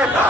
Action,